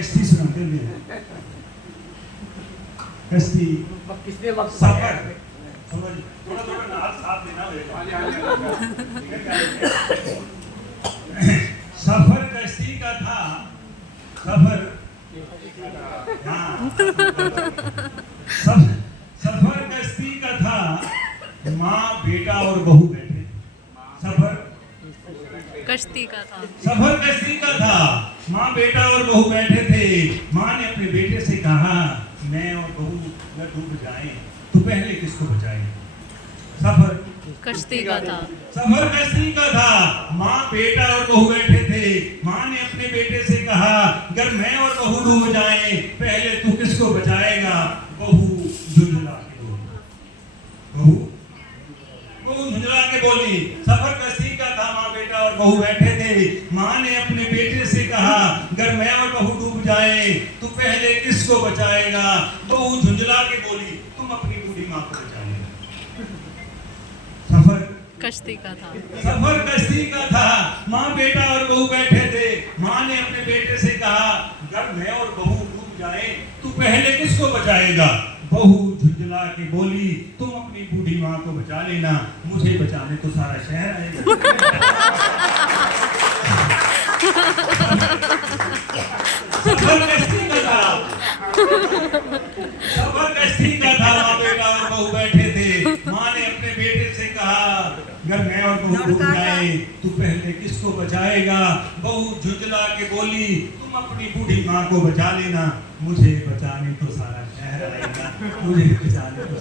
कश्ती सुनाते हैं। कश्ती किसने वक्त सफर समझ थोड़ा थोड़ा नाल साथ देना सफर कश्ती का था सफर हाँ सफर कश्ती का था माँ बेटा और बहू बैठे सफर कश्ती का था सफर कश्ती का था माँ बेटा और बहू बैठे थे। माँ ने अपने बेटे से कहा मैं और बहू अगर डूब जाएं तो पहले किसको बचाएं। सफर कश्ती का था सफर कश्ती का था माँ बेटा और बहू बैठे थे। माँ ने अपने बेटे से कहा अगर मैं और बहू डूब जाएं पहले तू किसको बचाएगा। बहू झुंझला के बोली बहू झुंझला के बोली सफर कश्ती का था माँ बेटा और बहू बैठे थे। माँ ने अपने बेटे से कहा अगर मैं और बहू डूब जाएं तो पहले किसको बचाएगा। बहू झुंझला के बोली तुम अपनी बूढ़ी माँ को बचाएगा। सफर कश्ती का था सफर कश्ती का था माँ बेटा और बहू बैठे थे। माँ ने अपने बेटे से कहा अगर मैं और बहू डूब जाए तो पहले किसको बचाएगा। बहू झुंझला के बोली तुम अपनी बूढ़ी माँ को बचा लेना मुझे बचाने तो सारा शहर आएगा। सफर कश्ती का था सफर कश्ती का था माँ बेटा और बहू बैठे थे। माँ ने अपने बेटे से कहा अगर मैं और बहू डूब जाए तो पहले किसको बचाएगा। बहू झुंझला के बोली तुम अपनी बूढ़ी माँ को बचा लेना मुझे बचाने तो सारा शहर आएगा मुझे बचाने तो